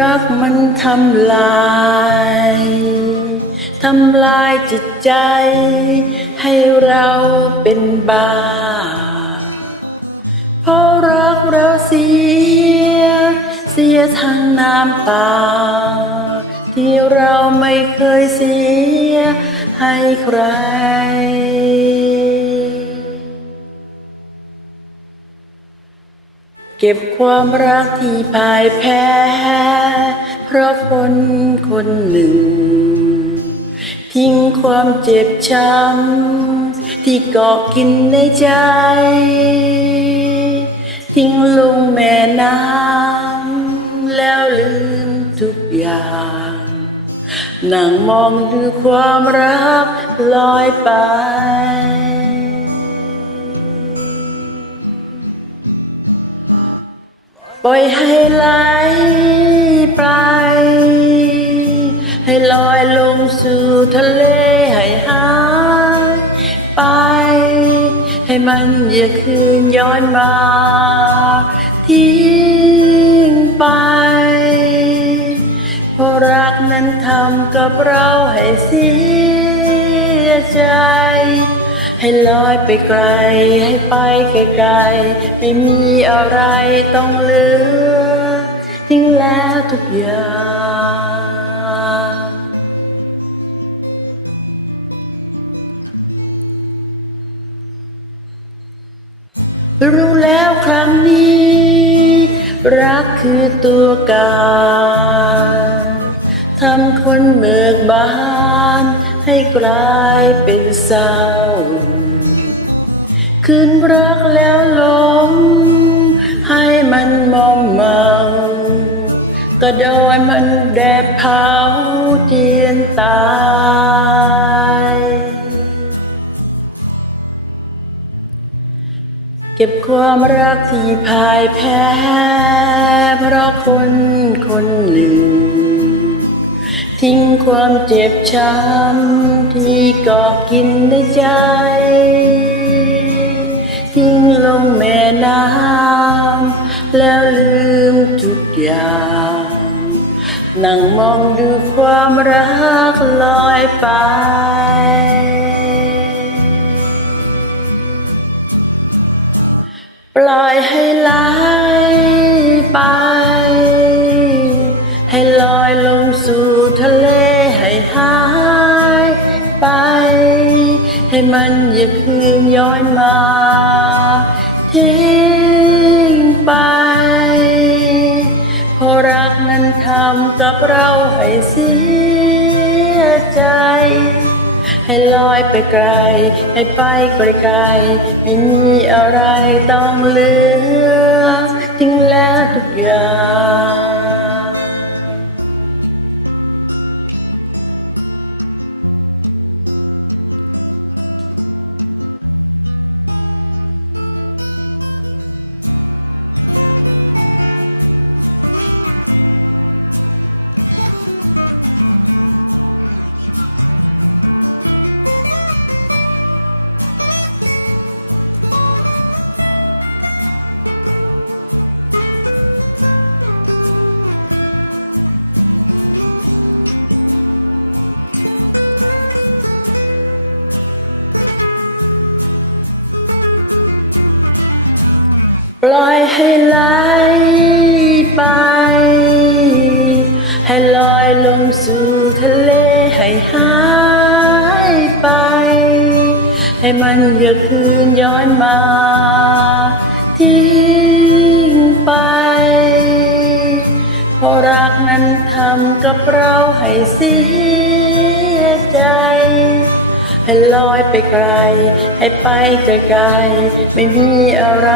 รักมันทำลายทำลายจิตใจ ให้เราเป็นบาเพราะรักเราเสีย เสียทั้งน้ำตา ที่เราไม่เคยเสีย เก็บความรักที่พ่ายแพ้ เพราะคนคนหนึ่ง ทิ้งความเจ็บช้ำที่กาะกินในใจ ทิ้งลงแม่น้ำแล้วลืมทุกอย่างนั่งมองดูความรักลอยไป อยให้ไหลไป ให้ลอยลงสู่ทะเลให้หายไป ให้มันอย่าคืนย้อนมาทิ้งไปเพราะรักนั้นทำกับเราให้เสียใจ ให้ลอยไปไกลให้ไปไกล รักคือตัวการทำคนเบิกบาน ให้กลายเป็นเศร้า คืนรักแล้วหลงให้มันมองเมาก็โดนมันแดดเผาเทียนตายเก็บความรักที่พ่ายแพ้ คนคนหนึ่ง ทิ้งความเจ็บช้ำที่กาะกินในใจ ทิ้งลงแม่น้ำแล้วลืมทุกอย่างนั่งมองดูความรักลอยไป มันอย่าคืนย้อนมาทิ้งไปเพราะรักนั้นทำกับเราให้เสียใจ ให้ลอยไปไกล ให้ไปไกลไม่มีอะไรต้องเลือ ลอยไปไกล ให้ไปไกลๆไม่มีอะไร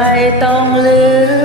ต้องเลือ